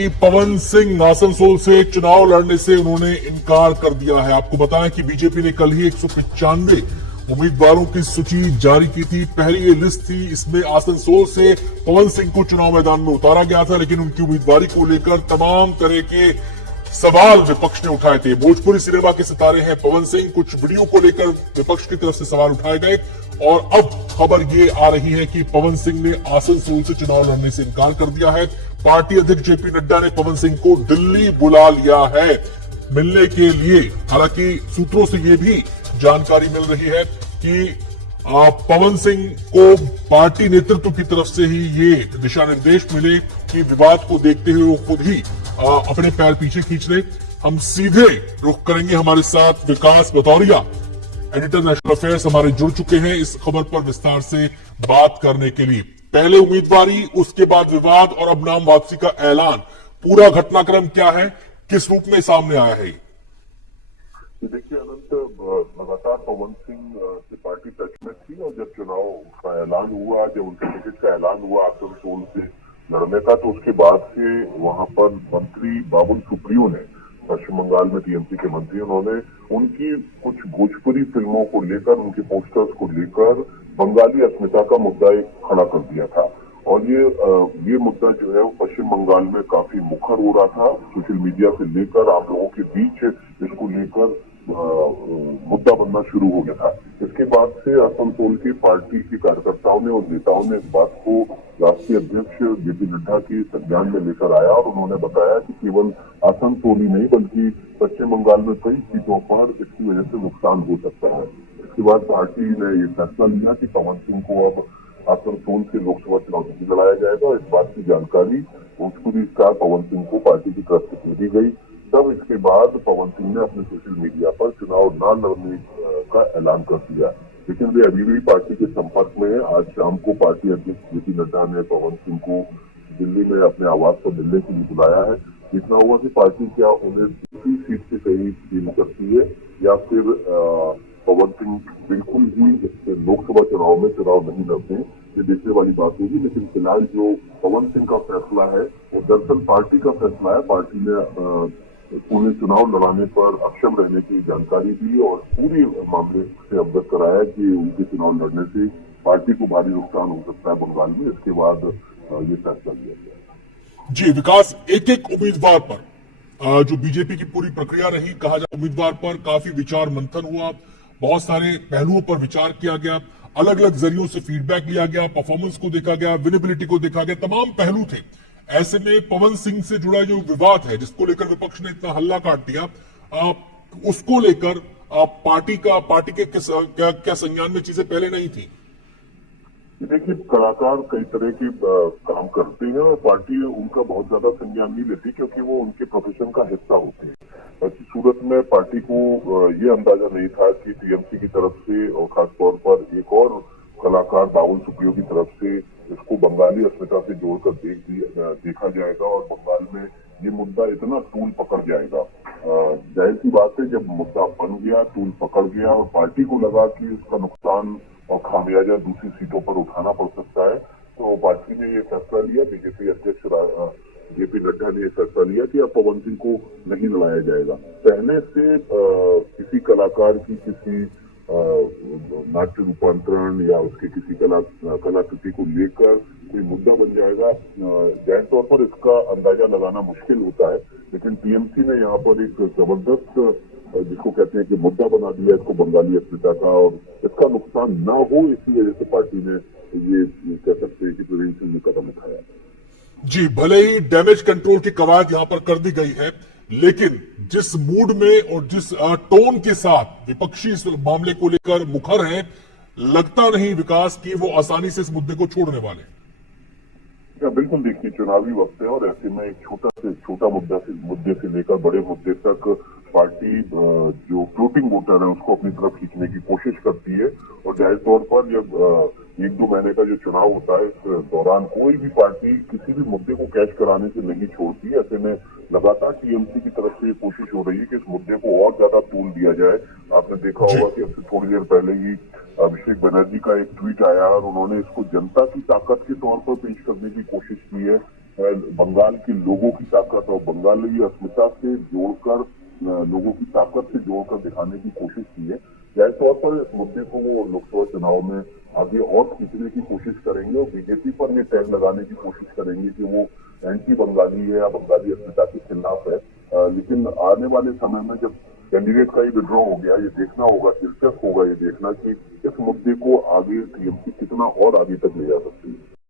कि पवन सिंह आसनसोल से चुनाव लड़ने से उन्होंने इनकार कर दिया है। आपको बताएं कि बीजेपी ने कल ही 195 उम्मीदवारों की सूची जारी की थी। पहली ये लिस्ट थी, इसमें आसनसोल से पवन सिंह को चुनाव मैदान में उतारा गया था, लेकिन उनकी उम्मीदवारी को लेकर तमाम तरह के सवाल विपक्ष ने उठाए थे। भोजपुरी सिनेमा के सितारे हैं पवन सिंह, कुछ वीडियो को लेकर विपक्ष की तरफ से सवाल उठाए गए और अब खबर ये आ रही है कि पवन सिंह ने आसनसोल से चुनाव लड़ने से इनकार कर दिया है। पार्टी अध्यक्ष जेपी नड्डा ने पवन सिंह को दिल्ली बुला लिया है मिलने के लिए। हालांकि सूत्रों से यह भी जानकारी मिल रही है कि पवन सिंह को पार्टी नेतृत्व की तरफ से ही ये दिशा निर्देश मिले कि विवाद को देखते हुए वो खुद ही अपने पैर पीछे खींच ले। हम सीधे रुख करेंगे, हमारे साथ विकास भदौरिया एडिटर नेशनल अफेयर्स हमारे जुड़ चुके हैं इस खबर पर विस्तार से बात करने के लिए। पहले उम्मीदवारी, उसके बाद विवाद और अब नाम वापसी का ऐलान, पूरा घटनाक्रम क्या है, किस रूप में सामने आया है? देखिए अनंत, लगातार पवन सिंह से पार्टी टच में थी और जब चुनाव का ऐलान हुआ, जब उनके टिकट का ऐलान हुआ आसनसोल से लड़ने का, तो उसके बाद से वहां पर मंत्री बाबुल सुप्रियो ने, पश्चिम बंगाल में टीएमसी के मंत्री, उन्होंने उनकी कुछ भोजपुरी फिल्मों को लेकर, उनके पोस्टर्स को लेकर बंगाली अस्मिता का मुद्दा एक खड़ा कर दिया था। और ये मुद्दा जो है वो पश्चिम बंगाल में काफी मुखर हो रहा था। सोशल मीडिया से लेकर आप लोगों के बीच इसको लेकर मुद्दा बनना शुरू हो गया था। इसके बाद से आसनसोल की पार्टी के कार्यकर्ताओं ने और नेताओं ने इस बात को राष्ट्रीय अध्यक्ष जेपी नड्डा के संज्ञान में लेकर आया और उन्होंने बताया कि केवल आसनसोल ही नहीं बल्कि पश्चिम बंगाल में कई सीटों पर इसकी वजह से नुकसान हो सकता है। इसके बाद पार्टी ने ये फैसला लिया कि पवन सिंह को अब आसनसोल से लोकसभा चुनाव नहीं लड़ाया जाएगा और इस बात की जानकारी भोजपुरी स्टार पवन सिंह को पार्टी की तरफ से दी गई। तब इसके बाद पवन सिंह ने अपने सोशल मीडिया पर चुनाव न लड़ने का ऐलान कर दिया, लेकिन वे अभी भी पार्टी के संपर्क में है। आज शाम को पार्टी अध्यक्ष जेपी नड्डा ने पवन सिंह को दिल्ली में अपने आवास पर मिलने के लिए बुलाया है। देखना होगा कि पार्टी क्या उन्हें दूसरी सीट से कहीं फील करती है या फिर पवन सिंह बिल्कुल ही लोकसभा चुनाव में चुनाव नहीं लड़ते, ये देखने वाली बात होगी। लेकिन फिलहाल जो पवन सिंह का फैसला है वो दरअसल पार्टी का फैसला है। पार्टी ने उन्हें चुनाव लड़ाने पर अक्षम रहने की जानकारी दी और पूरे मामले से अवगत कराया कि उनके चुनाव लड़ने से पार्टी को भारी नुकसान हो सकता है बंगाल में। इसके बाद ये फैसला लिया गया। जी विकास, एक एक उम्मीदवार पर जो बीजेपी की पूरी प्रक्रिया रही, कहा जाए उम्मीदवार पर काफी विचार मंथन हुआ, बहुत सारे पहलुओं पर विचार किया गया, अलग अलग जरियों से फीडबैक लिया गया, परफॉर्मेंस को देखा गया, विनेबिलिटी को देखा गया, तमाम पहलू थे। ऐसे में पवन सिंह से जुड़ा जो विवाद है जिसको लेकर विपक्ष ने इतना हल्ला काट दिया, उसको लेकर पार्टी के क्या संज्ञान में चीजें पहले नहीं थी? देखिए, कलाकार कई तरह के काम करते हैं और पार्टी उनका बहुत ज्यादा संज्ञान नहीं लेती क्योंकि वो उनके प्रोफेशन का हिस्सा होते हैं। ऐसी सूरत में पार्टी को ये अंदाजा नहीं था कि टीएमसी की तरफ से और खासतौर पर एक और कलाकार बाबुल सुप्रियो की तरफ से इसको बंगाली अस्मिता से जोड़कर देखा जाएगा और बंगाल में ये मुद्दा इतना तूल पकड़ जाएगा। जाहिर सी बात है, जब मुद्दा बन गया, तूल पकड़ गया और पार्टी को लगा कि उसका नुकसान और खामियाजा दूसरी सीटों पर उठाना पड़ सकता है, तो पार्टी ने ये फैसला लिया, बीजेपी अध्यक्ष जेपी नड्डा ने यह फैसला लिया कि अब पवन सिंह को नहीं लड़ाया जाएगा। पहले से किसी कलाकार की किसी नाट्य रूपांतरण या उसके किसी कलाकृति को लेकर कोई मुद्दा बन जाएगा, जाहिर तौर पर इसका अंदाजा लगाना मुश्किल होता है। लेकिन टीएमसी ने यहाँ पर एक जबरदस्त, जिसको कहते हैं कि मुद्दा बना दिया इसको बंगाली अस्मिता का, और इसका नुकसान ना हो इसी वजह से पार्टी ने ये कह सकते हैं कि प्रिवेंशन में कदम उठाया। जी, भले ही डैमेज कंट्रोल की कवायद यहां पर कर दी गई है, लेकिन जिस मूड में और जिस टोन के साथ विपक्षी इस मामले को लेकर मुखर हैं, लगता नहीं विकास कि वो आसानी से इस मुद्दे को छोड़ने वाले। बिल्कुल, देखिए चुनावी वक्त है और ऐसे में एक छोटा मुद्दे से लेकर बड़े मुद्दे तक पार्टी जो फ्लोटिंग वोटर है उसको अपनी तरफ खींचने की कोशिश करती है। और जाहिर तौर पर जब 1-2 महीने का जो चुनाव होता है, इस दौरान कोई भी पार्टी किसी भी मुद्दे को कैच कराने से नहीं छोड़ती। ऐसे में लगातार टीएमसी की तरफ से ये कोशिश हो रही है कि इस मुद्दे को और ज्यादा तूल दिया जाए। आपने देखा होगा कि अब से थोड़ी देर पहले ही अभिषेक बनर्जी का एक ट्वीट आया और उन्होंने इसको जनता की ताकत के तौर पर पेश करने की कोशिश की है। बंगाल के लोगों की ताकत और बंगाली अस्मिता से जोड़कर लोगों की ताकत से जोड़कर दिखाने की कोशिश की है। जाहिर तौर पर इस मुद्दे को वो लोकसभा चुनाव में आगे और खींचने की कोशिश करेंगे और बीजेपी पर ये टैग लगाने की कोशिश करेंगे कि वो एंटी बंगाली है या बंगाली अस्मिता के खिलाफ है। लेकिन आने वाले समय में जब कैंडिडेट का ही विड्रॉ हो गया, ये देखना होगा, दिलचस्प होगा ये देखना कि इस मुद्दे को आगे टीएमसी कितना और आगे तक ले जा सकती है।